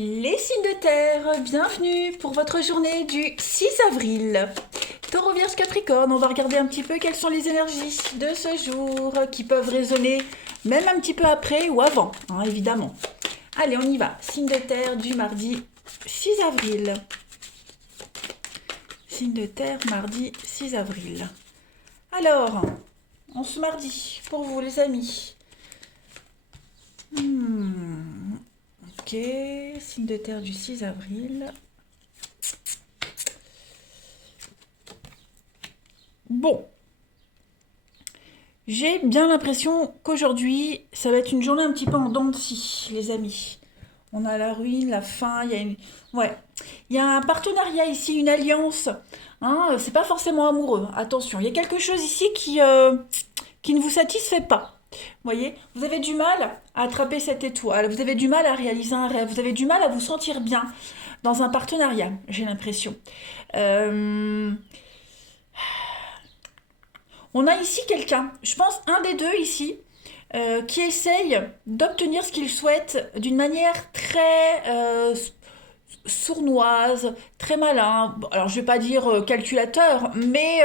Les signes de terre, bienvenue pour votre journée du 6 avril. Taureau, Vierge, Capricorne, on va regarder un petit peu quelles sont les énergies de ce jour qui peuvent résonner même un petit peu après ou avant, hein, évidemment. Allez, on y va. Signe de terre du mardi 6 avril. Signe de terre, mardi 6 avril. Alors, en ce mardi, pour vous les amis. Ok, signe de terre du 6 avril. Bon, j'ai bien l'impression qu'aujourd'hui, ça va être une journée un petit peu en dents de scie, les amis. On a la ruine, la fin, il y a une... Ouais, il y a un partenariat ici, une alliance. Hein, c'est pas forcément amoureux, attention. Il y a quelque chose ici qui ne vous satisfait pas. Vous voyez, vous avez du mal à attraper cette étoile, vous avez du mal à réaliser un rêve, vous avez du mal à vous sentir bien dans un partenariat, j'ai l'impression. Euh, On a ici quelqu'un, je pense un des deux ici, qui essaye d'obtenir ce qu'il souhaite d'une manière très sournoise, très malin. Bon, alors je vais pas dire calculateur, mais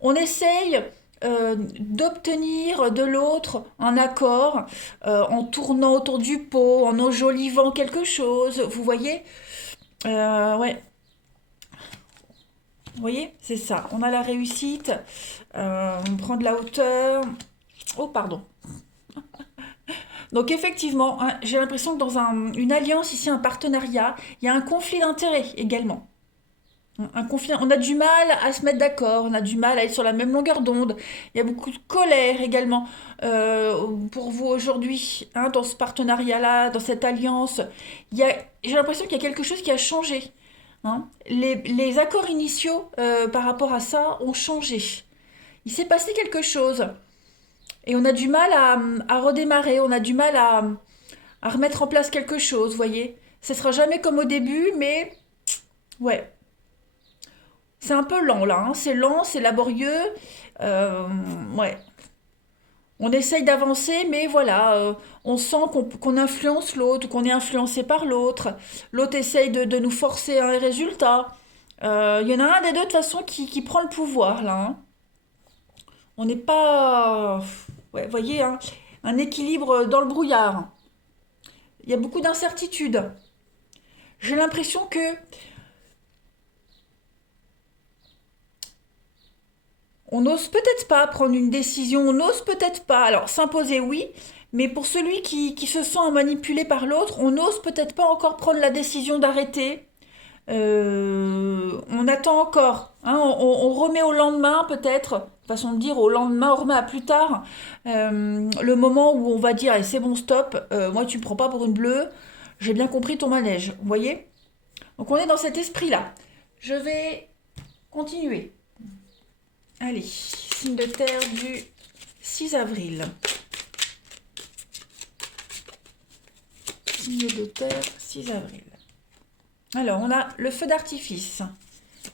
on essaye d'obtenir de l'autre un accord en tournant autour du pot, en enjolivant quelque chose. Vous voyez. Ouais, vous voyez, c'est ça. On a la réussite, on prend de la hauteur. Oh, pardon. Donc effectivement, hein, j'ai l'impression que dans une alliance ici, un partenariat, il y a un conflit d'intérêts également. Un conflit, on a du mal à se mettre d'accord, on a du mal à être sur la même longueur d'onde. Il y a beaucoup de colère également pour vous aujourd'hui, hein, dans ce partenariat-là, dans cette alliance. J'ai l'impression qu'il y a quelque chose qui a changé. Hein. Les accords initiaux par rapport à ça ont changé. Il s'est passé quelque chose et on a du mal à redémarrer, on a du mal à remettre en place quelque chose, vous voyez. Ce sera jamais comme au début, mais ouais, c'est un peu lent là, hein. C'est lent, c'est laborieux. Euh, ouais. On essaye d'avancer, mais voilà, on sent qu'on influence l'autre, qu'on est influencé par l'autre. L'autre essaye de nous forcer à un résultat. Il y en a un des deux de toute façon qui prend le pouvoir là. Hein. On n'est pas... Ouais, vous voyez, hein, un équilibre dans le brouillard. Il y a beaucoup d'incertitudes. J'ai l'impression que on n'ose peut-être pas prendre une décision, on n'ose peut-être pas. Alors, s'imposer, oui, mais pour celui qui se sent manipulé par l'autre, on n'ose peut-être pas encore prendre la décision d'arrêter. On attend encore. Hein, on remet au lendemain, peut-être, façon de dire, au lendemain, on remet à plus tard, le moment où on va dire, allez, c'est bon, stop, moi tu me prends pas pour une bleue, j'ai bien compris ton manège. Vous voyez. Donc on est dans cet esprit-là. Je vais continuer. Allez, signe de terre du 6 avril. Signe de terre, 6 avril. Alors, on a le feu d'artifice.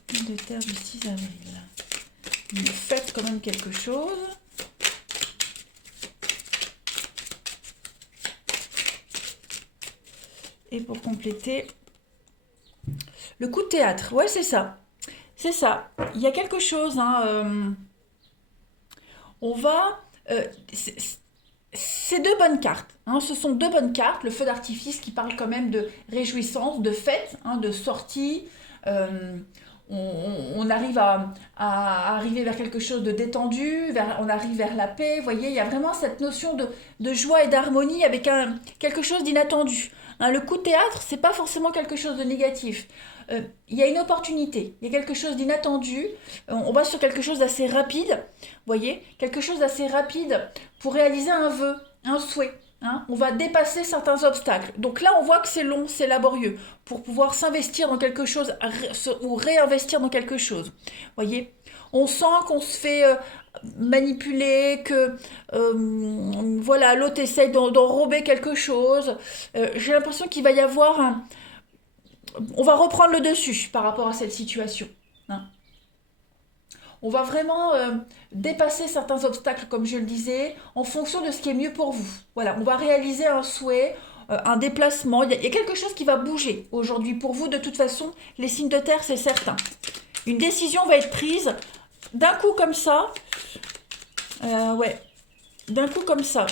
Signe de terre du 6 avril. Vous faites quand même quelque chose. Et pour compléter, le coup de théâtre. Ouais, c'est ça. C'est ça. Il y a quelque chose. Hein, on va... c'est deux bonnes cartes. Hein, ce sont deux bonnes cartes. Le feu d'artifice qui parle quand même de réjouissance, de fête, hein, de sortie. Euh, on arrive à arriver vers quelque chose de détendu, on arrive vers la paix. Vous voyez, il y a vraiment cette notion de joie et d'harmonie avec quelque chose d'inattendu. Hein, le coup de théâtre, c'est pas forcément quelque chose de négatif. Il y a une opportunité, il y a quelque chose d'inattendu. On va sur quelque chose d'assez rapide, vous voyez, quelque chose d'assez rapide pour réaliser un vœu, un souhait. Hein. On va dépasser certains obstacles. Donc là, on voit que c'est long, c'est laborieux pour pouvoir s'investir dans quelque chose ou réinvestir dans quelque chose. Vous voyez, on sent qu'on se fait manipuler, que voilà, l'autre essaye d'enrober quelque chose. J'ai l'impression qu'il va y avoir on va reprendre le dessus par rapport à cette situation. Hein. On va vraiment dépasser certains obstacles, comme je le disais, en fonction de ce qui est mieux pour vous. Voilà, on va réaliser un souhait, un déplacement. Il y a quelque chose qui va bouger aujourd'hui pour vous, de toute façon, les signes de terre, c'est certain. Une décision va être prise d'un coup comme ça. Ouais, d'un coup comme ça.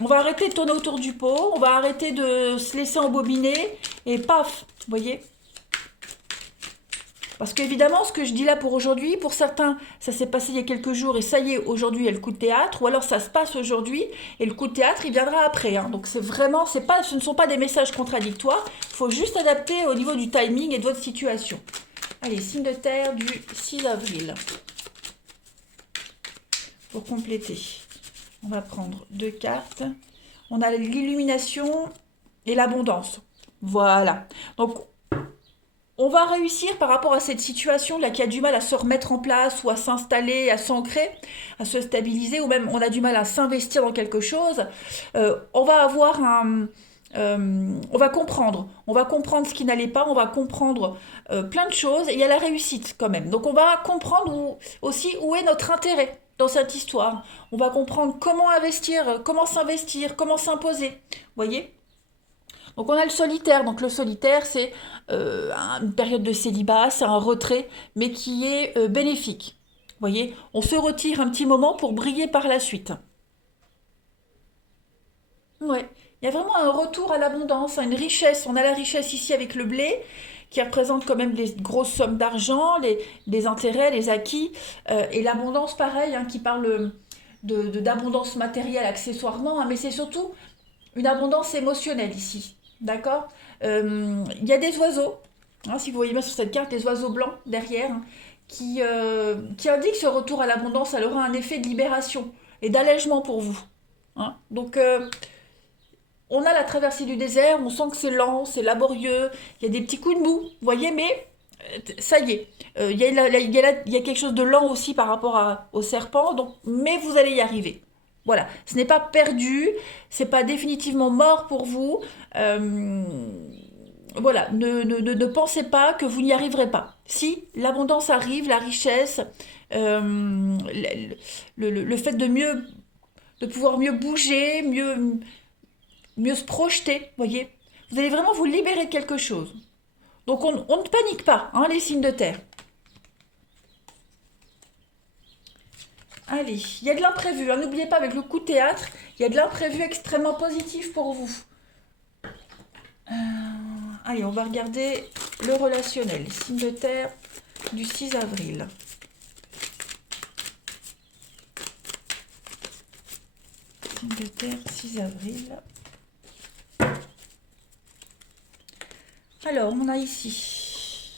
On va arrêter de tourner autour du pot, on va arrêter de se laisser embobiner, et paf, vous voyez? Parce qu'évidemment, ce que je dis là pour aujourd'hui, pour certains, ça s'est passé il y a quelques jours et ça y est, aujourd'hui, il y a le coup de théâtre, ou alors ça se passe aujourd'hui et le coup de théâtre, il viendra après, hein. Donc c'est vraiment, ce ne sont pas des messages contradictoires, il faut juste adapter au niveau du timing et de votre situation. Allez, signe de terre du 6 avril. Pour compléter, on va prendre 2 cartes. On a l'illumination et l'abondance. Voilà. Donc, on va réussir par rapport à cette situation là qui a du mal à se remettre en place ou à s'installer, à s'ancrer, à se stabiliser, ou même on a du mal à s'investir dans quelque chose. On va avoir on va comprendre ce qui n'allait pas, on va comprendre plein de choses, et il y a la réussite quand même. Donc on va comprendre aussi où est notre intérêt dans cette histoire. On va comprendre comment investir, comment s'investir, comment s'imposer. Vous voyez? Donc on a le solitaire. Donc le solitaire, c'est une période de célibat, c'est un retrait, mais qui est bénéfique. Vous voyez? On se retire un petit moment pour briller par la suite. Ouais. Il y a vraiment un retour à l'abondance, à une richesse. On a la richesse ici avec le blé, qui représente quand même des grosses sommes d'argent, les intérêts, les acquis, et l'abondance, pareil, hein, qui parle d'abondance matérielle accessoirement, hein, mais c'est surtout une abondance émotionnelle ici. D'accord? Il y a des oiseaux, hein, si vous voyez bien sur cette carte, des oiseaux blancs derrière, hein, qui indiquent ce retour à l'abondance. Elle aura un effet de libération et d'allègement pour vous, hein. Donc, on a la traversée du désert, on sent que c'est lent, c'est laborieux, il y a des petits coups de mou, vous voyez, mais ça y est. Il y a quelque chose de lent aussi par rapport au serpent, donc, mais vous allez y arriver. Voilà, ce n'est pas perdu, c'est pas définitivement mort pour vous. Euh, voilà, ne pensez pas que vous n'y arriverez pas. Si l'abondance arrive, la richesse, le fait de pouvoir mieux bouger, mieux se projeter, vous voyez. Vous allez vraiment vous libérer de quelque chose. Donc on ne panique pas, hein, les signes de terre. Allez, il y a de l'imprévu, hein. N'oubliez pas, avec le coup de théâtre, il y a de l'imprévu extrêmement positif pour vous. Euh, allez, on va regarder le relationnel. Signe de terre du 6 avril. Signe de terre 6 avril. Alors, on a ici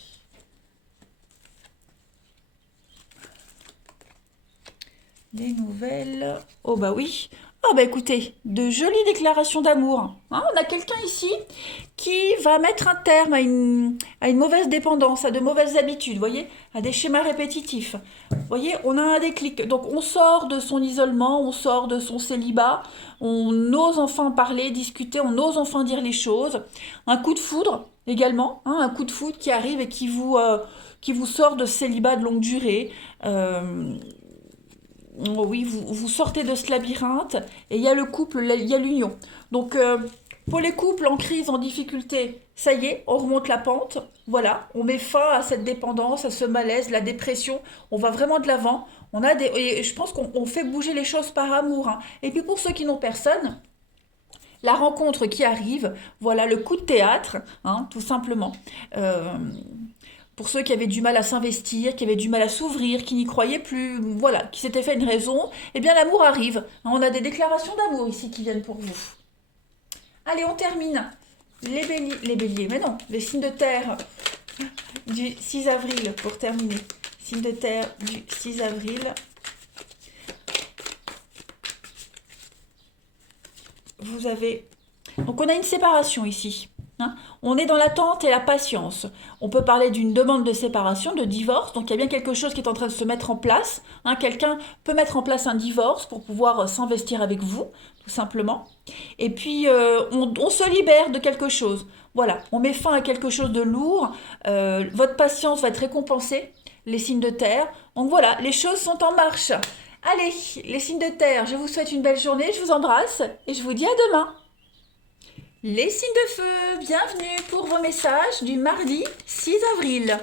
des nouvelles. Oh bah oui. Oh bah écoutez, de jolies déclarations d'amour, hein. On a quelqu'un ici qui va mettre un terme à une mauvaise dépendance, à de mauvaises habitudes, vous voyez, à des schémas répétitifs. Vous voyez, on a un déclic. Donc on sort de son isolement, on sort de son célibat, on ose enfin parler, discuter, on ose enfin dire les choses. Un coup de foudre également, hein, un coup de foudre qui arrive et qui vous sort de ce célibat de longue durée. Oh oui, vous sortez de ce labyrinthe, et il y a le couple, il y a l'union. Donc, pour les couples en crise, en difficulté, ça y est, on remonte la pente. Voilà, on met fin à cette dépendance, à ce malaise, la dépression. On va vraiment de l'avant. Et je pense qu'on fait bouger les choses par amour, hein. Et puis pour ceux qui n'ont personne, la rencontre qui arrive, voilà le coup de théâtre, hein, tout simplement. Euh, pour ceux qui avaient du mal à s'investir, qui avaient du mal à s'ouvrir, qui n'y croyaient plus, voilà, qui s'étaient fait une raison, eh bien l'amour arrive. On a des déclarations d'amour ici qui viennent pour vous. Allez, on termine. Les béliers, mais non, les signes de terre du 6 avril pour terminer. Signes de terre du 6 avril. Vous avez... Donc on a une séparation ici, hein. On est dans l'attente et la patience. On peut parler d'une demande de séparation, de divorce. Donc il y a bien quelque chose qui est en train de se mettre en place, hein. Quelqu'un peut mettre en place un divorce pour pouvoir s'investir avec vous, tout simplement. Et puis on se libère de quelque chose. Voilà, on met fin à quelque chose de lourd. Votre patience va être récompensée, les signes de terre. Donc voilà, les choses sont en marche. Allez, les signes de terre, je vous souhaite une belle journée, je vous embrasse et je vous dis à demain. Les signes de feu, bienvenue pour vos messages du mardi 6 avril.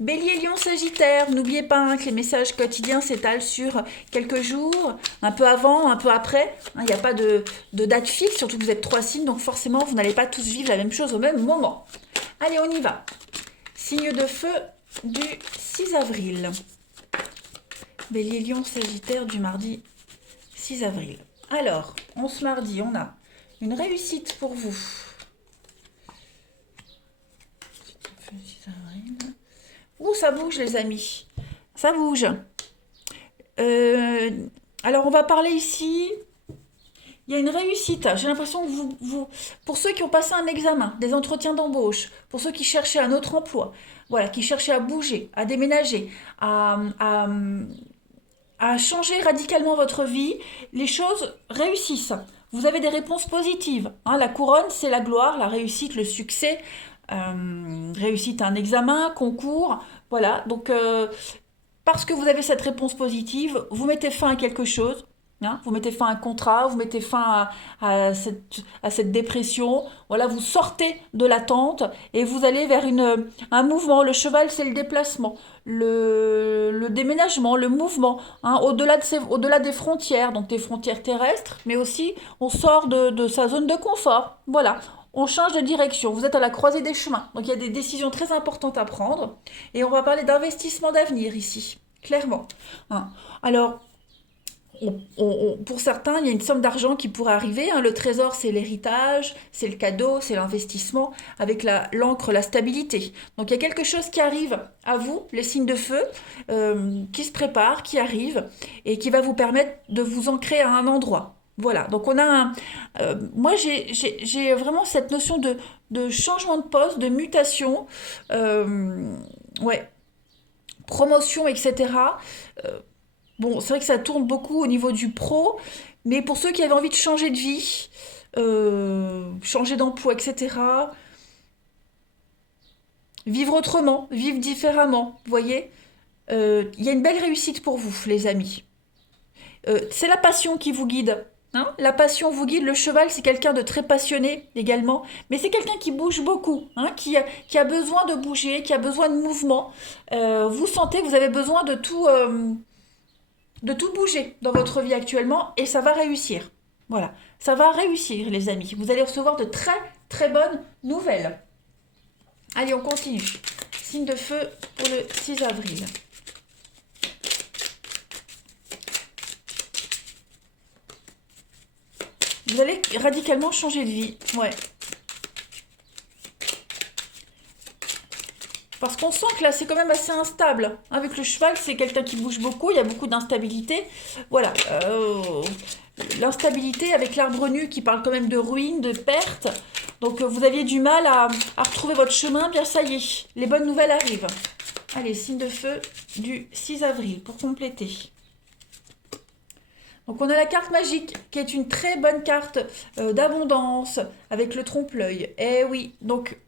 Bélier, Lion, Sagittaire, n'oubliez pas hein, que les messages quotidiens s'étalent sur quelques jours, un peu avant, un peu après. Il n'y a pas de date fixe, surtout que vous êtes 3 signes, donc forcément vous n'allez pas tous vivre la même chose au même moment. Allez, on y va. Signe de feu du 6 avril. Bélier, Lion, Sagittaire du mardi 6 avril. Alors, on ce mardi, on a une réussite pour vous. 6 avril. Ouh, ça bouge les amis. Ça bouge. Alors, on va parler ici. Il y a une réussite. J'ai l'impression que pour ceux qui ont passé un examen, des entretiens d'embauche, pour ceux qui cherchaient un autre emploi, voilà, qui cherchaient à bouger, à déménager, à changer radicalement votre vie, les choses réussissent. Vous avez des réponses positives. Hein, la couronne, c'est la gloire, la réussite, le succès. Réussite à un examen, concours. Voilà, donc parce que vous avez cette réponse positive, vous mettez fin à quelque chose. Hein, vous mettez fin à un contrat, vous mettez fin à cette dépression. Voilà, vous sortez de l'attente et vous allez vers un mouvement. Le cheval, c'est le déplacement, le déménagement, le mouvement, hein, au-delà des frontières, donc des frontières terrestres, mais aussi on sort de sa zone de confort. Voilà, on change de direction. Vous êtes à la croisée des chemins. Donc il y a des décisions très importantes à prendre. Et on va parler d'investissement d'avenir ici, clairement. Hein. Alors, pour certains, il y a une somme d'argent qui pourrait arriver. Hein. Le trésor, c'est l'héritage, c'est le cadeau, c'est l'investissement, avec l'encre, la stabilité. Donc il y a quelque chose qui arrive à vous, les signes de feu, qui se prépare, qui arrive, et qui va vous permettre de vous ancrer à un endroit. Voilà, donc moi j'ai vraiment cette notion de changement de poste, de mutation, ouais, promotion, etc. Bon, c'est vrai que ça tourne beaucoup au niveau du pro, mais pour ceux qui avaient envie de changer de vie, changer d'emploi, etc., vivre autrement, vivre différemment, vous voyez, il y a une belle réussite pour vous, les amis. C'est la passion qui vous guide. Hein, la passion vous guide. Le cheval, c'est quelqu'un de très passionné également, mais c'est quelqu'un qui bouge beaucoup, hein, qui a besoin de bouger, qui a besoin de mouvement. Vous sentez que vous avez besoin de tout bouger dans votre vie actuellement et ça va réussir. Voilà, ça va réussir les amis. Vous allez recevoir de très très bonnes nouvelles. Allez, on continue. Signe de feu pour le 6 avril. Vous allez radicalement changer de vie. Ouais. Parce qu'on sent que là, c'est quand même assez instable. Avec le cheval, c'est quelqu'un qui bouge beaucoup, il y a beaucoup d'instabilité. Voilà. L'instabilité avec l'arbre nu qui parle quand même de ruines, de pertes. Donc vous aviez du mal à retrouver votre chemin, bien ça y est, les bonnes nouvelles arrivent. Allez, signe de feu du 6 avril pour compléter. Donc on a la carte magique qui est une très bonne carte d'abondance avec le trompe-l'œil. Eh oui, donc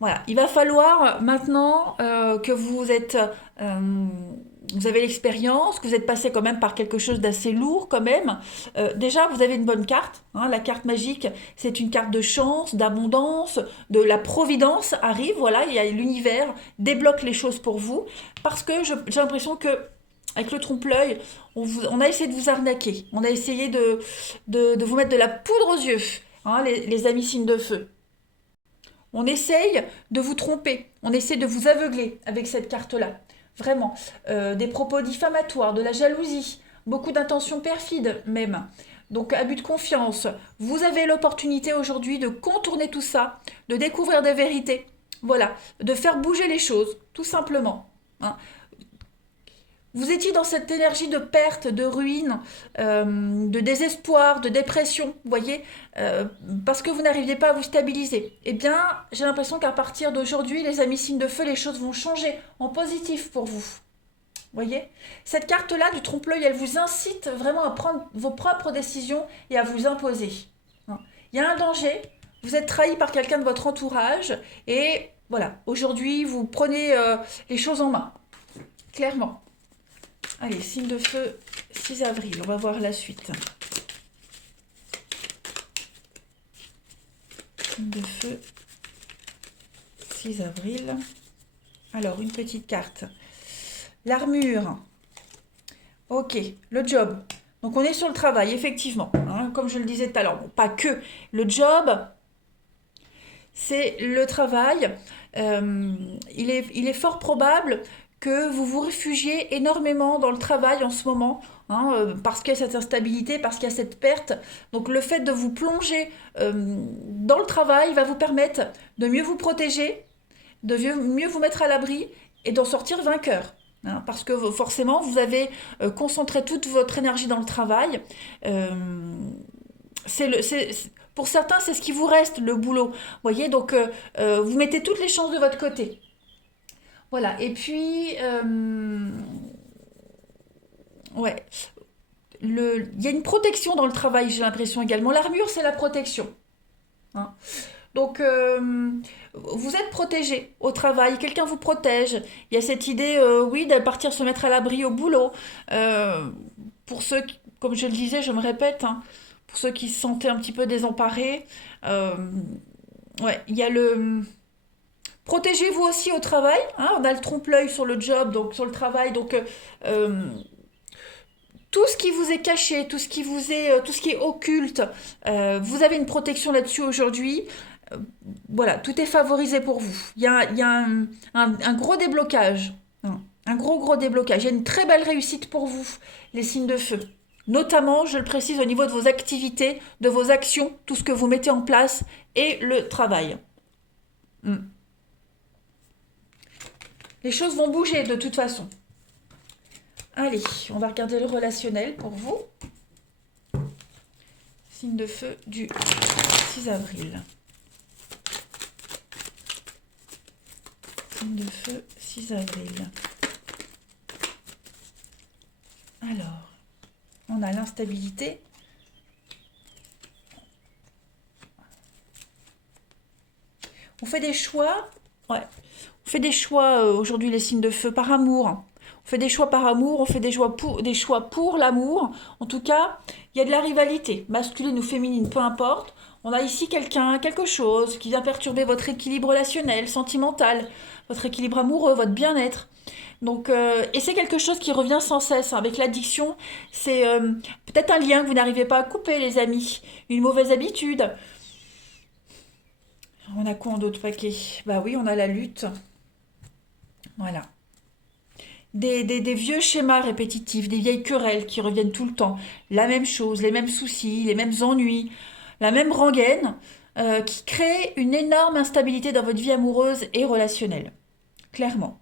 voilà, il va falloir maintenant que vous avez l'expérience, que vous êtes passé quand même par quelque chose d'assez lourd quand même. Déjà, vous avez une bonne carte. Hein, la carte magique, c'est une carte de chance, d'abondance, de la providence arrive. Voilà, il y a l'univers débloque les choses pour vous parce que j'ai l'impression que avec le trompe-l'œil, on a essayé de vous arnaquer. On a essayé de vous mettre de la poudre aux yeux, hein, les amis signes de feu. On essaye de vous tromper, on essaie de vous aveugler avec cette carte-là. Vraiment. Des propos diffamatoires, de la jalousie, beaucoup d'intentions perfides même. Donc abus de confiance. Vous avez l'opportunité aujourd'hui de contourner tout ça, de découvrir des vérités. Voilà, de faire bouger les choses, tout simplement. Hein. Vous étiez dans cette énergie de perte, de ruine, de désespoir, de dépression, vous voyez, parce que vous n'arriviez pas à vous stabiliser. Eh bien, j'ai l'impression qu'à partir d'aujourd'hui, les amis signes de feu, les choses vont changer en positif pour vous. Vous voyez, cette carte-là du trompe-l'œil, elle vous incite vraiment à prendre vos propres décisions et à vous imposer. Hein. Il y a un danger, vous êtes trahi par quelqu'un de votre entourage et voilà, aujourd'hui, vous prenez les choses en main, clairement. Allez, signe de feu, 6 avril, on va voir la suite. Signe de feu, 6 avril. Alors, une petite carte. L'armure. Ok, le job. Donc, on est sur le travail, effectivement. Hein, comme je le disais tout à l'heure. Bon, pas que. Le job, c'est le travail. Il est fort probable que vous vous réfugiez énormément dans le travail en ce moment, hein, parce qu'il y a cette instabilité, parce qu'il y a cette perte. Donc le fait de vous plonger dans le travail va vous permettre de mieux vous protéger, de mieux vous mettre à l'abri et d'en sortir vainqueur. Hein, parce que forcément, vous avez concentré toute votre énergie dans le travail. Euh, pour certains, c'est ce qui vous reste, le boulot. Vous voyez, donc vous mettez toutes les chances de votre côté. Voilà, et puis, ouais, il y a une protection dans le travail, j'ai l'impression également. L'armure, c'est la protection. Hein. Donc, vous êtes protégé au travail, quelqu'un vous protège. Il y a cette idée, oui, de partir se mettre à l'abri au boulot. Euh, pour ceux, comme je le disais, je me répète, hein, pour ceux qui se sentaient un petit peu désemparés, euh, ouais, il y a le... Protégez-vous aussi au travail, hein, on a le trompe-l'œil sur le job, donc sur le travail, donc euh, tout ce qui vous est caché, tout ce qui est occulte, vous avez une protection là-dessus aujourd'hui. Euh, voilà, tout est favorisé pour vous. Il y a un gros déblocage, hein, un gros déblocage. Il y a une très belle réussite pour vous, les signes de feu. Notamment, je le précise, au niveau de vos activités, de vos actions, tout ce que vous mettez en place et le travail. Mm. Les choses vont bouger de toute façon. Allez, on va regarder le relationnel pour vous. Signe de feu du 6 avril. Signe de feu 6 avril. Alors, on a l'instabilité. On fait des choix. Ouais. On fait des choix aujourd'hui, les signes de feu, par amour. On fait des choix par amour, on fait des choix pour l'amour. En tout cas, il y a de la rivalité, masculine ou féminine, peu importe. On a ici quelqu'un, quelque chose qui vient perturber votre équilibre relationnel, sentimental, votre équilibre amoureux, votre bien-être. Donc, et c'est quelque chose qui revient sans cesse, hein. Avec l'addiction, c'est peut-être un lien que vous n'arrivez pas à couper, les amis. Une mauvaise habitude. On a quoi en d'autres paquets? Bah oui, on a la lutte. Voilà. Des vieux schémas répétitifs, des vieilles querelles qui reviennent tout le temps. La même chose, les mêmes soucis, les mêmes ennuis, la même rengaine, qui crée une énorme instabilité dans votre vie amoureuse et relationnelle. Clairement.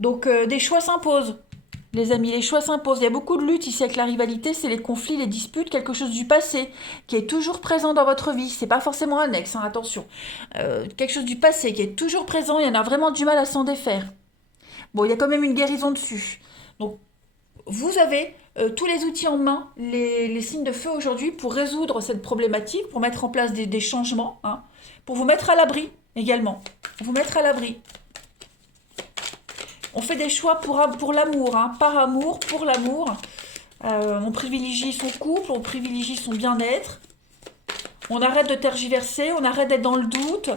Donc des choix s'imposent. Les amis, les choix s'imposent. Il y a beaucoup de luttes ici avec la rivalité, c'est les conflits, les disputes, quelque chose du passé qui est toujours présent dans votre vie. C'est pas forcément un ex, hein, attention. Quelque chose du passé qui est toujours présent, il y en a vraiment du mal à s'en défaire. Bon, il y a quand même une guérison dessus. Donc, vous avez tous les outils en main, les signes de feu aujourd'hui, pour résoudre cette problématique, pour mettre en place des changements, hein, pour vous mettre à l'abri également. Vous mettre à l'abri. On fait des choix pour l'amour, hein, par amour, pour l'amour. On privilégie son couple, on privilégie son bien-être. On arrête de tergiverser, on arrête d'être dans le doute.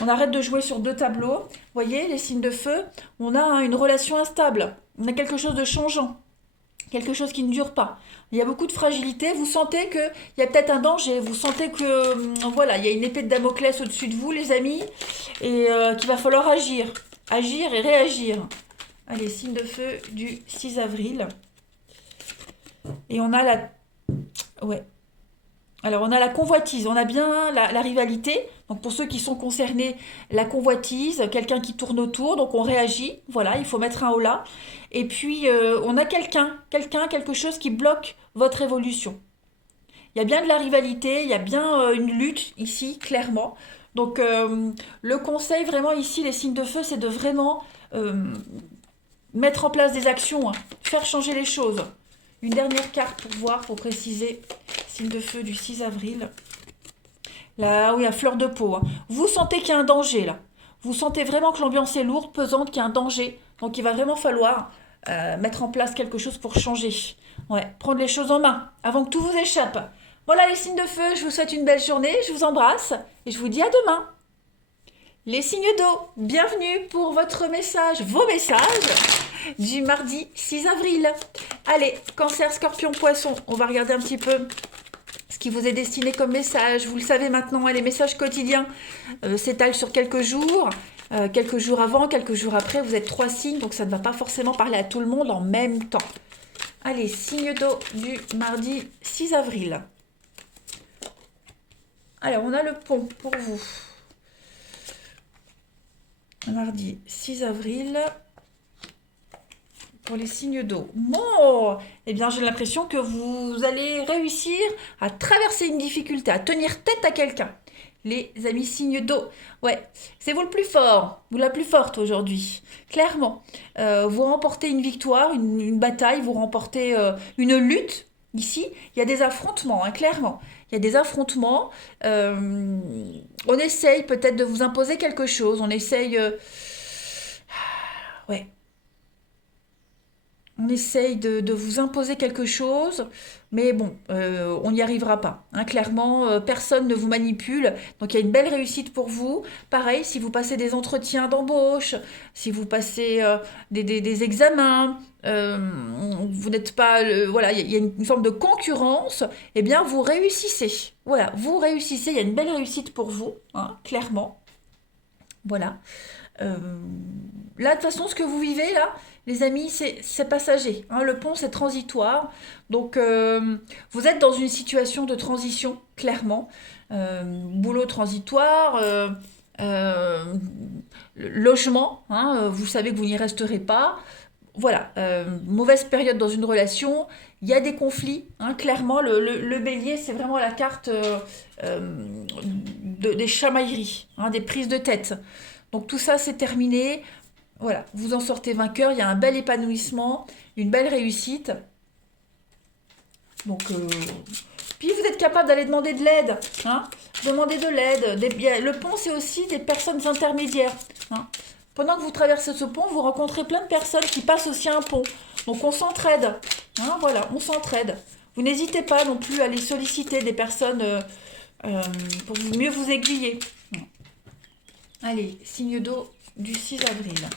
On arrête de jouer sur deux tableaux. Vous voyez, les signes de feu, on a hein, une relation instable. On a quelque chose de changeant. Quelque chose qui ne dure pas. Il y a beaucoup de fragilité. Vous sentez qu'il y a peut-être un danger. Vous sentez que, voilà, il y a une épée de Damoclès au-dessus de vous, les amis. Et qu'il va falloir agir. Agir et réagir. Allez, signe de feu du 6 avril. Et on a la... Ouais. Alors, on a la convoitise, on a bien la rivalité. Donc, pour ceux qui sont concernés, la convoitise, quelqu'un qui tourne autour, donc on réagit. Voilà, il faut mettre un holà. Et puis, on a quelque chose qui bloque votre évolution. Il y a bien de la rivalité, il y a bien une lutte ici, clairement. Donc, le conseil vraiment ici, les signes de feu, c'est de vraiment mettre en place des actions, hein, faire changer les choses. Une dernière carte pour voir, pour préciser. Signe de feu du 6 avril. Là, oui, à fleur de peau. Hein. Vous sentez qu'il y a un danger, là. Vous sentez vraiment que l'ambiance est lourde, pesante, qu'il y a un danger. Donc, il va vraiment falloir mettre en place quelque chose pour changer. Ouais, prendre les choses en main, avant que tout vous échappe. Voilà les signes de feu, je vous souhaite une belle journée, je vous embrasse et je vous dis à demain. Les signes d'eau, bienvenue pour votre message, vos messages du mardi 6 avril. Allez, cancer, scorpion, poisson, on va regarder un petit peu ce qui vous est destiné comme message. Vous le savez maintenant, les messages quotidiens s'étalent sur quelques jours avant, quelques jours après. Vous êtes 3 signes, donc ça ne va pas forcément parler à tout le monde en même temps. Allez, signe d'eau du mardi 6 avril. Alors, on a le pont pour vous. Mardi 6 avril. Pour les signes d'eau. Bon, eh bien j'ai l'impression que vous allez réussir à traverser une difficulté, à tenir tête à quelqu'un. Les amis signes d'eau. Ouais, c'est vous le plus fort, vous la plus forte aujourd'hui. Clairement. Vous remportez une victoire, une bataille, vous remportez une lutte. Ici, il y a des affrontements, hein, clairement. Il y a des affrontements. On essaye peut-être de vous imposer quelque chose. On essaye... ouais, on essaye de vous imposer quelque chose, mais bon, on n'y arrivera pas, hein. Clairement, personne ne vous manipule, donc il y a une belle réussite pour vous. Pareil, si vous passez des entretiens d'embauche, si vous passez des examens, vous n'êtes pas... voilà, il y a une forme de concurrence, eh bien vous réussissez. Voilà, vous réussissez, il y a une belle réussite pour vous, hein, clairement. Voilà. Euh, Là, de toute façon, ce que vous vivez, là, les amis, c'est passager, hein. Le pont, c'est transitoire. Donc, vous êtes dans une situation de transition, clairement. Boulot transitoire, euh, logement, hein, vous savez que vous n'y resterez pas. Voilà, mauvaise période dans une relation, il y a des conflits, hein, clairement, le bélier, c'est vraiment la carte des chamailleries, hein, des prises de tête. Donc tout ça, c'est terminé. Voilà, vous en sortez vainqueur, il y a un bel épanouissement, une belle réussite. Donc, puis vous êtes capable d'aller demander de l'aide, hein, demander de l'aide. Le pont, c'est aussi des personnes intermédiaires, hein. Pendant que vous traversez ce pont, vous rencontrez plein de personnes qui passent aussi un pont. Donc on s'entraide, hein, voilà, on s'entraide. Vous n'hésitez pas non plus à aller solliciter des personnes euh, pour mieux vous aiguiller. Allez, signe d'eau du 6 avril.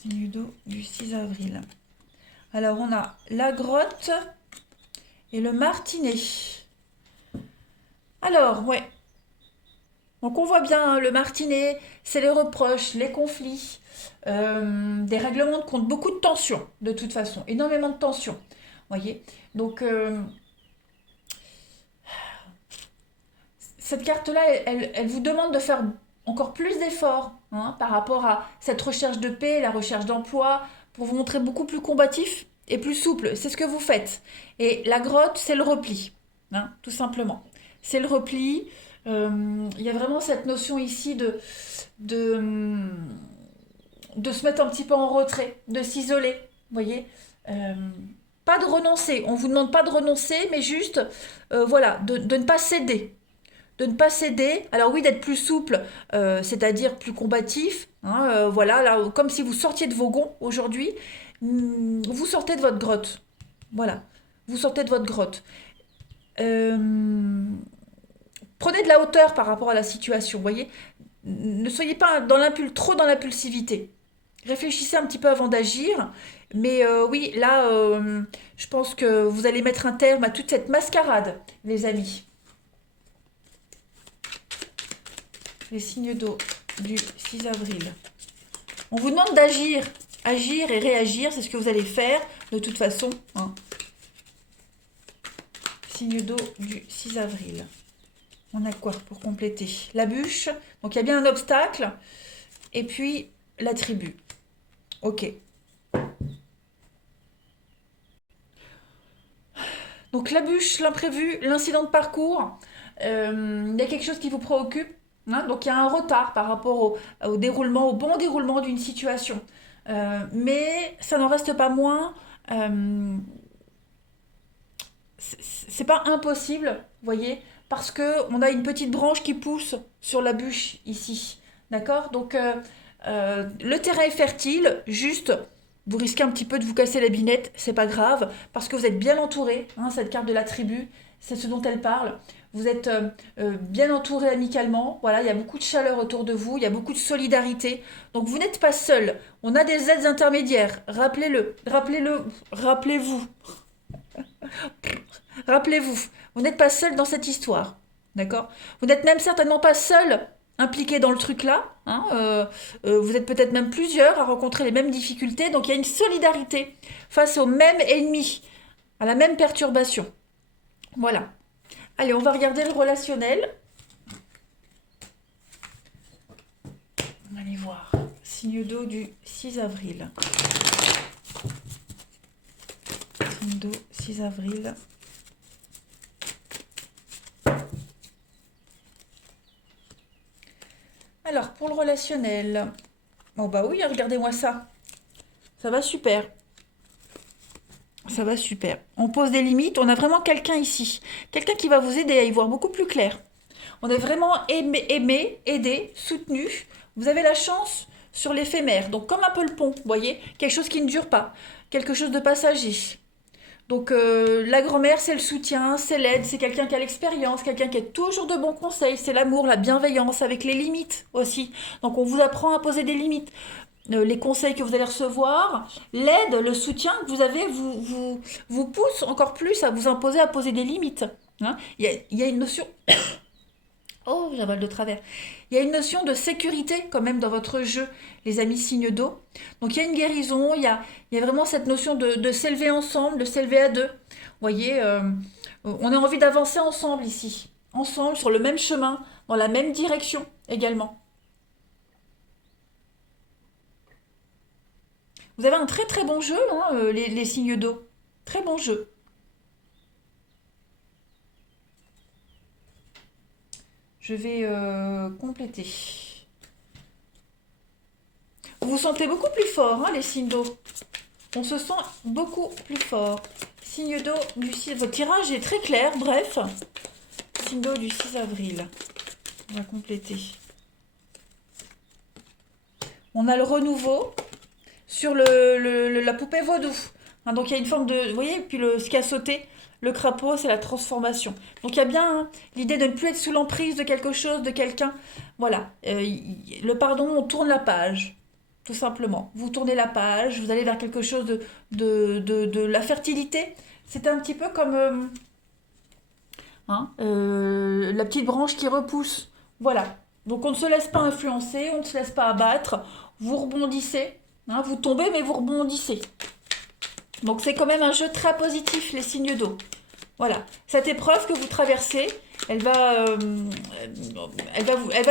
Signe d'eau du 6 avril. Alors, on a la grotte et le martinet. Alors, ouais. Donc, on voit bien, hein, le martinet, c'est les reproches, les conflits, des règlements de compte, beaucoup de tensions, de toute façon, énormément de tensions. Voyez. Donc, cette carte-là, elle vous demande de faire encore plus d'efforts, hein, par rapport à cette recherche de paix, la recherche d'emploi, pour vous montrer beaucoup plus combatif et plus souple. C'est ce que vous faites. Et la grotte, c'est le repli, hein, tout simplement. C'est le repli. Il y a vraiment cette notion ici de, de se mettre un petit peu en retrait, de s'isoler, vous voyez. Euh, Pas de renoncer, on vous demande pas de renoncer, mais juste, voilà, de ne pas céder, de ne pas céder. Alors oui, d'être plus souple, c'est-à-dire plus combatif, hein, voilà, là, comme si vous sortiez de vos gonds aujourd'hui, vous sortez de votre grotte. Voilà, vous sortez de votre grotte. Euh, Prenez de la hauteur par rapport à la situation, vous voyez. Ne soyez pas trop dans l'impulsivité. Réfléchissez un petit peu avant d'agir. Mais oui, là, je pense que vous allez mettre un terme à toute cette mascarade, les amis. Les signes d'eau du 6 avril. On vous demande d'agir. Agir et réagir, c'est ce que vous allez faire de toute façon, hein. Signe d'eau du 6 avril. On a quoi pour compléter? La bûche. Donc il y a bien un obstacle. Et puis la tribu. Ok. Donc la bûche, l'imprévu, l'incident de parcours. Il y a quelque chose qui vous préoccupe, hein. Donc il y a un retard par rapport au déroulement, au bon déroulement d'une situation. Mais ça n'en reste pas moins. euh, c'est pas impossible, vous voyez, parce que on a une petite branche qui pousse sur la bûche ici, d'accord. Donc le terrain est fertile, juste Vous risquez un petit peu de vous casser la binette, c'est pas grave, parce que vous êtes bien entouré, hein, cette carte de la tribu, c'est ce dont elle parle. Vous êtes bien entouré amicalement, voilà, il y a beaucoup de chaleur autour de vous, il y a beaucoup de solidarité. Donc vous n'êtes pas seul, on a des aides intermédiaires, rappelez-vous, rappelez-vous, vous n'êtes pas seul dans cette histoire, d'accord? Vous n'êtes même certainement pas seul impliqué dans le truc là, hein, vous êtes peut-être même plusieurs à rencontrer les mêmes difficultés, donc il y a une solidarité face au même ennemi, à la même perturbation. Voilà. Allez, on va regarder le relationnel. On va aller voir. Signe d'eau du 6 avril. Signe d'eau 6 avril. Alors, pour le relationnel. Bon, bah oui, regardez-moi ça. Ça va super. Ça va super. On pose des limites. On a vraiment quelqu'un ici. Quelqu'un qui va vous aider à y voir beaucoup plus clair. On est vraiment aimé, aidé, soutenu. Vous avez la chance sur l'éphémère. Donc, comme un peu le pont, vous voyez. Quelque chose qui ne dure pas. Quelque chose de passager. Donc la grand-mère, c'est le soutien, c'est l'aide, c'est quelqu'un qui a l'expérience, quelqu'un qui a toujours de bons conseils, c'est l'amour, la bienveillance, avec les limites aussi. Donc on vous apprend à poser des limites. Les conseils que vous allez recevoir, l'aide, le soutien que vous avez vous pousse encore plus à vous imposer à poser des limites. Hein. Il y a une notion... Oh, j'avale de travers. Il y a une notion de sécurité quand même dans votre jeu, les amis signes d'eau. Donc il y a une guérison, il y a vraiment cette notion de s'élever ensemble, de s'élever à deux. Vous voyez, on a envie d'avancer ensemble ici. Ensemble, sur le même chemin, dans la même direction également. Vous avez un très très bon jeu, hein, les signes d'eau. Très bon jeu. Je vais compléter. Vous vous sentez beaucoup plus fort, hein, les signes d'eau. On se sent beaucoup plus fort. Signe d'eau du 6... Votre tirage est très clair, bref. Signe d'eau du 6 avril. On va compléter. On a le renouveau sur la poupée vaudou. Hein, donc il y a une forme de... Vous voyez, puis ce qui a sauté, le crapaud, c'est la transformation. Donc il y a bien hein, l'idée de ne plus être sous l'emprise de quelque chose, de quelqu'un. Voilà. Le pardon, on tourne la page. Tout simplement. Vous tournez la page, vous allez vers quelque chose de la fertilité. C'est un petit peu comme la petite branche qui repousse. Voilà. Donc on ne se laisse pas influencer, on ne se laisse pas abattre. Vous rebondissez. Hein, vous tombez, mais vous rebondissez. Donc c'est quand même un jeu très positif, les signes d'eau. Voilà. Cette épreuve que vous traversez, elle va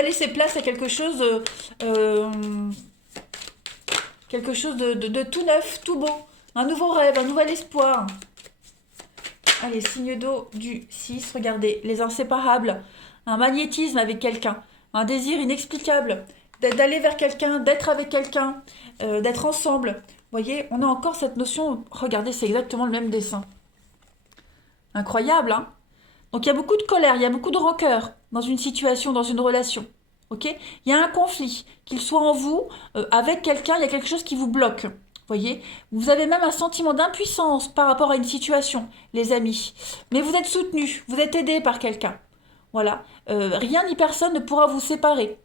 laisser place à quelque chose de tout neuf, tout beau. Un nouveau rêve, un nouvel espoir. Allez, signe d'eau du 6, regardez, les inséparables. Un magnétisme avec quelqu'un, un désir inexplicable d'aller vers quelqu'un, d'être avec quelqu'un, d'être ensemble. Vous voyez, on a encore cette notion, regardez, c'est exactement le même dessin. Incroyable, hein? Donc il y a beaucoup de colère, il y a beaucoup de rancœur dans une situation, dans une relation. Ok? Il y a un conflit, qu'il soit en vous, avec quelqu'un, il y a quelque chose qui vous bloque. Voyez? Vous avez même un sentiment d'impuissance par rapport à une situation, les amis. Mais vous êtes soutenu, vous êtes aidé par quelqu'un. Voilà. Rien ni personne ne pourra vous séparer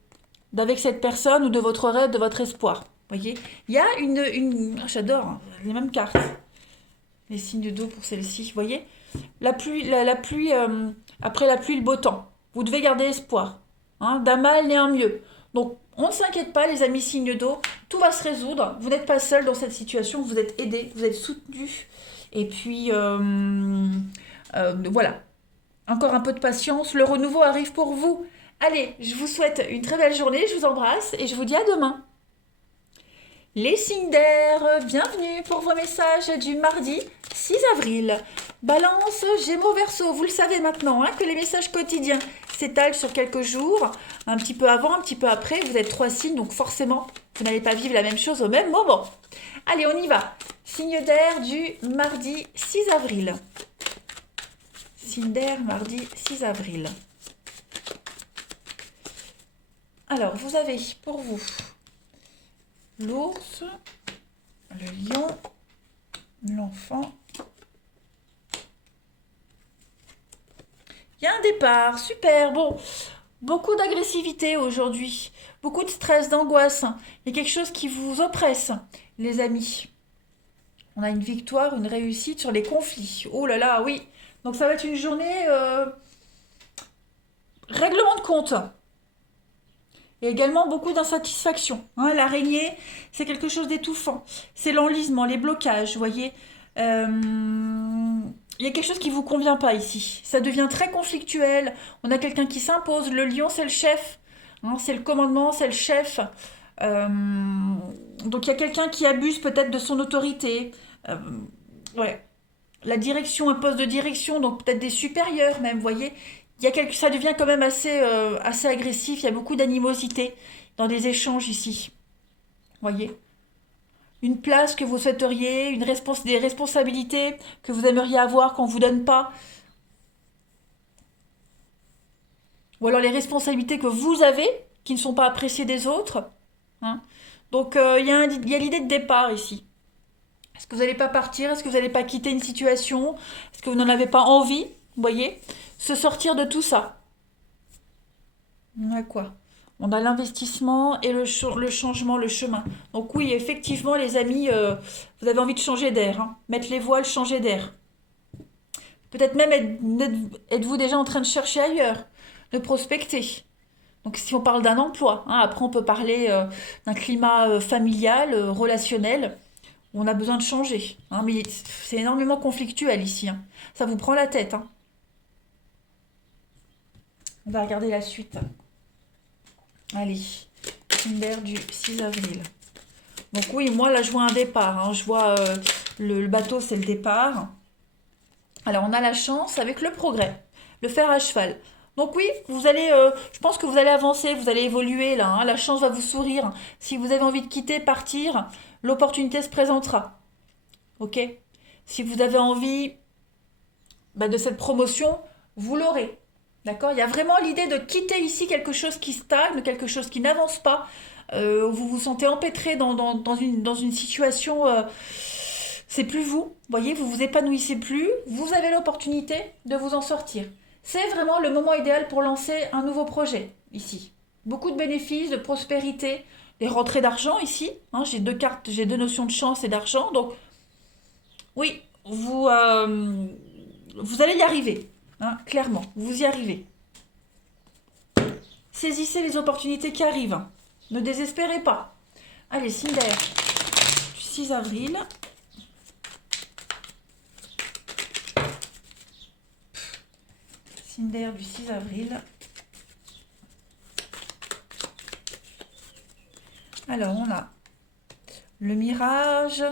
d'avec cette personne ou de votre rêve, de votre espoir. Voyez? Il y a j'adore hein, les mêmes cartes. Les signes d'eau pour celle-ci. Vous voyez? La pluie, la pluie après la pluie, le beau temps. Vous devez garder espoir. Hein, d'un mal naît un mieux. Donc, on ne s'inquiète pas, les amis signes d'eau. Tout va se résoudre. Vous n'êtes pas seul dans cette situation. Vous êtes aidés, vous êtes soutenus. Et puis, voilà. Encore un peu de patience. Le renouveau arrive pour vous. Allez, je vous souhaite une très belle journée. Je vous embrasse et je vous dis à demain. Les signes d'air, bienvenue pour vos messages du mardi 6 avril. Balance, Gémeaux, Verseau, vous le savez maintenant hein, que les messages quotidiens s'étalent sur quelques jours, un petit peu avant, un petit peu après. Vous êtes 3 signes, donc forcément, vous n'allez pas vivre la même chose au même moment. Allez, on y va. Signe d'air du mardi 6 avril. Signe d'air, mardi 6 avril. Alors, vous avez pour vous l'ours, le lion, l'enfant. Il y a un départ, super, bon. Beaucoup d'agressivité aujourd'hui, beaucoup de stress, d'angoisse. Il y a quelque chose qui vous oppresse, les amis. On a une victoire, une réussite sur les conflits. Oh là là, oui. Donc ça va être une journée règlement de compte. Et également beaucoup d'insatisfaction. Hein, l'araignée, c'est quelque chose d'étouffant. C'est l'enlisement, les blocages, vous voyez. Euh, Il y a quelque chose qui ne vous convient pas ici. Ça devient très conflictuel. On a quelqu'un qui s'impose. Le lion, c'est le chef. Hein, c'est le commandement, c'est le chef. Euh, donc il y a quelqu'un qui abuse peut-être de son autorité. Euh, ouais. La direction, un poste de direction, donc peut-être des supérieurs même, vous voyez. Ça devient quand même assez agressif. Il y a beaucoup d'animosité dans des échanges ici. Vous voyez. Une place que vous souhaiteriez, des responsabilités que vous aimeriez avoir qu'on ne vous donne pas, ou alors les responsabilités que vous avez qui ne sont pas appréciées des autres. Hein. Donc il y a l'idée de départ ici. Est-ce que vous n'allez pas partir? Est-ce que vous n'allez pas quitter une situation? Est-ce que vous n'en avez pas envie? Vous voyez? Se sortir de tout ça. On a quoi? On a l'investissement et le changement, le chemin. Donc oui, effectivement, les amis, vous avez envie de changer d'air. Hein. Mettre les voiles, changer d'air. Peut-être même êtes-vous déjà en train de chercher ailleurs, de prospecter. Donc si on parle d'un emploi, hein, après on peut parler d'un climat familial, relationnel, où on a besoin de changer. Hein, mais c'est énormément conflictuel ici. Hein. Ça vous prend la tête. Hein. On va regarder la suite. Allez, Tinder du 6 avril. Donc oui, moi là je vois un départ. Hein. Je vois le bateau, c'est le départ. Alors on a la chance avec le progrès, le fer à cheval. Donc oui, je pense que vous allez avancer, vous allez évoluer là. Hein. La chance va vous sourire. Si vous avez envie de quitter, partir, l'opportunité se présentera. Ok? Si vous avez envie de cette promotion, vous l'aurez. D'accord? Il y a vraiment l'idée de quitter ici quelque chose qui stagne, quelque chose qui n'avance pas. Vous vous sentez empêtré dans une situation, c'est plus vous. Vous voyez, vous vous épanouissez plus. Vous avez l'opportunité de vous en sortir. C'est vraiment le moment idéal pour lancer un nouveau projet ici. Beaucoup de bénéfices, de prospérité, des rentrées d'argent ici. Hein, j'ai deux cartes, j'ai deux notions de chance et d'argent. Donc oui, vous allez y arriver. Hein, clairement, vous y arrivez. Saisissez les opportunités qui arrivent. Ne désespérez pas. Allez, Cinder, du 6 avril. Cinder du 6 avril. Alors, on a le mirage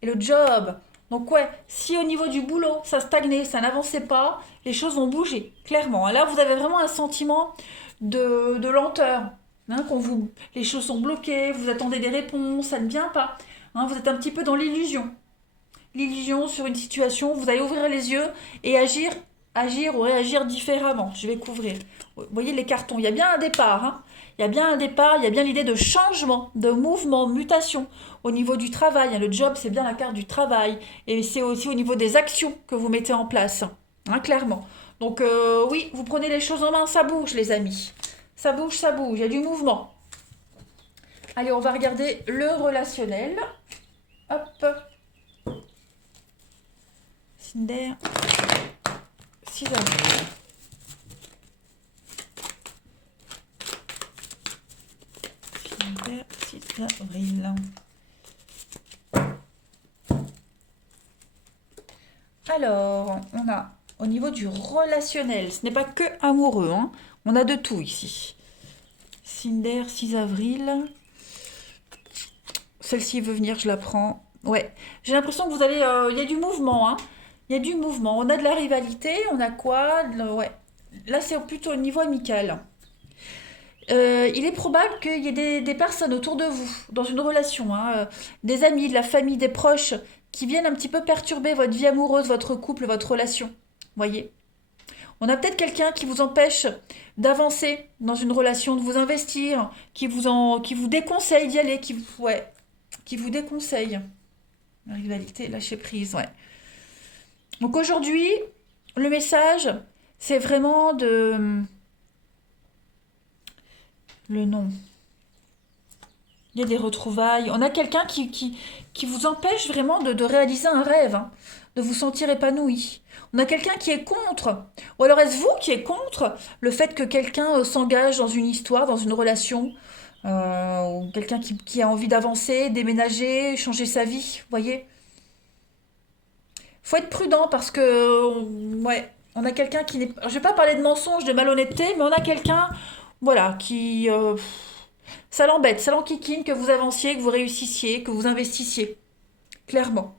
et le job. Donc ouais, si au niveau du boulot, ça stagnait, ça n'avançait pas, les choses vont bouger, clairement. Là, vous avez vraiment un sentiment de lenteur. Hein, les choses sont bloquées, vous attendez des réponses, ça ne vient pas. Hein, vous êtes un petit peu dans l'illusion. L'illusion sur une situation, vous allez ouvrir les yeux et agir ou réagir différemment. Je vais couvrir. Vous voyez les cartons, il y a bien un départ. Hein. Il y a bien un départ, il y a bien l'idée de changement, de mouvement, mutation. Au niveau du travail, hein, le job, c'est bien la carte du travail. Et c'est aussi au niveau des actions que vous mettez en place, hein, clairement. Donc oui, vous prenez les choses en main, ça bouge les amis. Ça bouge, il y a du mouvement. Allez, on va regarder le relationnel. Hop. Cinder, 6 avril. Cinder, 6 avril. Alors, on a au niveau du relationnel, ce n'est pas que amoureux, hein. On a de tout ici. Cinder, 6 avril. Celle-ci veut venir, je la prends. Ouais, j'ai l'impression que vous allez... Il y a du mouvement, hein. Il y a du mouvement. On a de la rivalité, on a quoi? Ouais. Là, c'est plutôt au niveau amical. Il est probable qu'il y ait des personnes autour de vous, dans une relation, hein, des amis, de la famille, des proches, qui viennent un petit peu perturber votre vie amoureuse, votre couple, votre relation. Voyez? On a peut-être quelqu'un qui vous empêche d'avancer dans une relation, de vous investir, qui vous déconseille d'y aller, qui vous déconseille. La rivalité, lâcher prise, ouais. Donc aujourd'hui, le message, c'est vraiment de... Le nom. Il y a des retrouvailles. On a quelqu'un qui vous empêche vraiment de réaliser un rêve, hein, de vous sentir épanoui. On a quelqu'un qui est contre. Ou alors est-ce vous qui êtes contre le fait que quelqu'un s'engage dans une histoire, dans une relation, ou quelqu'un qui a envie d'avancer, déménager, changer sa vie, vous voyez? Faut être prudent parce que, ouais, on a quelqu'un qui n'est... Je vais pas parler de mensonge, de malhonnêteté, mais on a quelqu'un, voilà, qui... ça l'embête, ça l'enquiquine que vous avanciez, que vous réussissiez, que vous investissiez, clairement.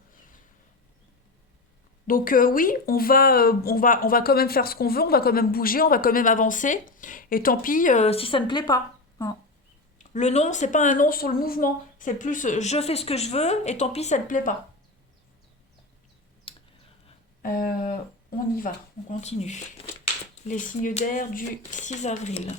Donc oui, on va quand même faire ce qu'on veut, on va quand même bouger, on va quand même avancer. Et tant pis si ça ne plaît pas, hein. Le non, c'est pas un non sur le mouvement, c'est plus je fais ce que je veux et tant pis ça ne plaît pas. Euh, on y va, on continue. Les signes d'air du 6 avril.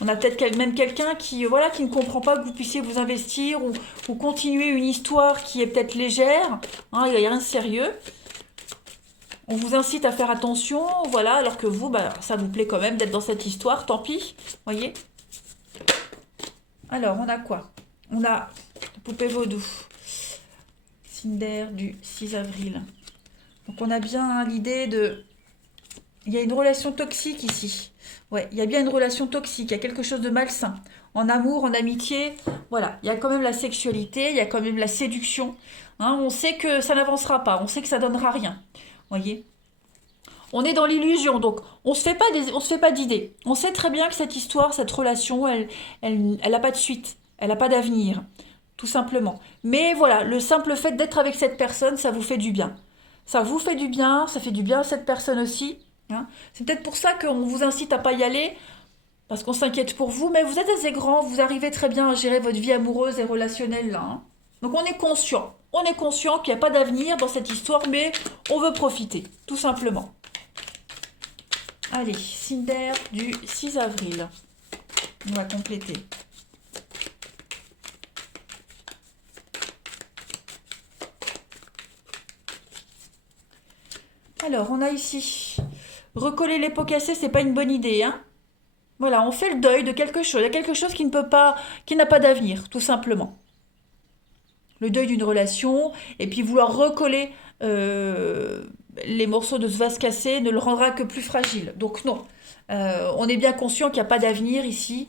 On a peut-être même quelqu'un qui, voilà, qui ne comprend pas que vous puissiez vous investir ou continuer une histoire qui est peut-être légère, hein, il n'y a rien de sérieux. On vous incite à faire attention, voilà, alors que vous, bah, ça vous plaît quand même d'être dans cette histoire, tant pis, voyez. Alors, on a quoi? On a la poupée vaudou, Cinder du 6 avril. Donc on a bien hein, l'idée de... Il y a une relation toxique ici. Ouais, il y a bien une relation toxique, il y a quelque chose de malsain. En amour, en amitié, voilà. Il y a quand même la sexualité, il y a quand même la séduction. Hein, on sait que ça n'avancera pas, on sait que ça donnera rien. Voyez? On est dans l'illusion, donc on se fait pas d'idées. On sait très bien que cette histoire, cette relation, elle a pas de suite, elle n'a pas d'avenir, tout simplement. Mais voilà, le simple fait d'être avec cette personne, ça vous fait du bien. Ça vous fait du bien, ça fait du bien à cette personne aussi, hein. C'est peut-être pour ça qu'on vous incite à pas y aller, parce qu'on s'inquiète pour vous, mais vous êtes assez grand, vous arrivez très bien à gérer votre vie amoureuse et relationnelle là, hein. Donc on est conscient. On est conscient qu'il n'y a pas d'avenir dans cette histoire, mais on veut profiter, tout simplement. Allez, Cinder du 6 avril. On va compléter. Alors, on a ici recoller les pots cassés, c'est pas une bonne idée, hein. Voilà, on fait le deuil de quelque chose. Il y a quelque chose qui ne peut pas, qui n'a pas d'avenir, tout simplement. Le deuil d'une relation, et puis vouloir recoller les morceaux de ce vase cassé ne le rendra que plus fragile. Donc non, on est bien conscient qu'il n'y a pas d'avenir ici.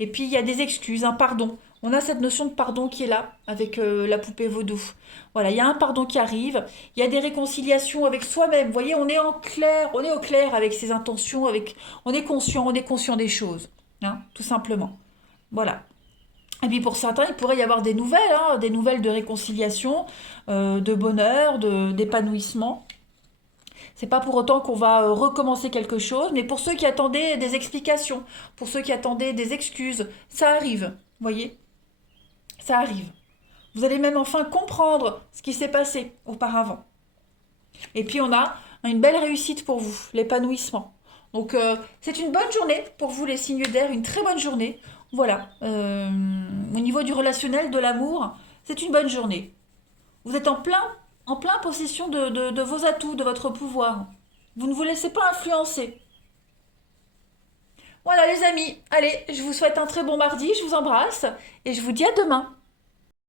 Et puis il y a des excuses, un pardon. On a cette notion de pardon qui est là avec la poupée vaudou. Voilà, il y a un pardon qui arrive. Il y a des réconciliations avec soi-même. Vous voyez, on est en clair, on est au clair avec ses intentions, avec, on est conscient des choses, hein, tout simplement. Voilà. Et puis pour certains, il pourrait y avoir des nouvelles, hein, des nouvelles de réconciliation, de bonheur, d'épanouissement. C'est pas pour autant qu'on va recommencer quelque chose, mais pour ceux qui attendaient des explications, pour ceux qui attendaient des excuses, ça arrive, voyez, ça arrive. Vous allez même enfin comprendre ce qui s'est passé auparavant. Et puis on a une belle réussite pour vous, l'épanouissement. Donc c'est une bonne journée pour vous les signes d'air, une très bonne journée. Voilà, au niveau du relationnel, de l'amour, c'est une bonne journée. Vous êtes en plein possession de vos atouts, de votre pouvoir. Vous ne vous laissez pas influencer. Voilà les amis, allez, je vous souhaite un très bon mardi, je vous embrasse et je vous dis à demain.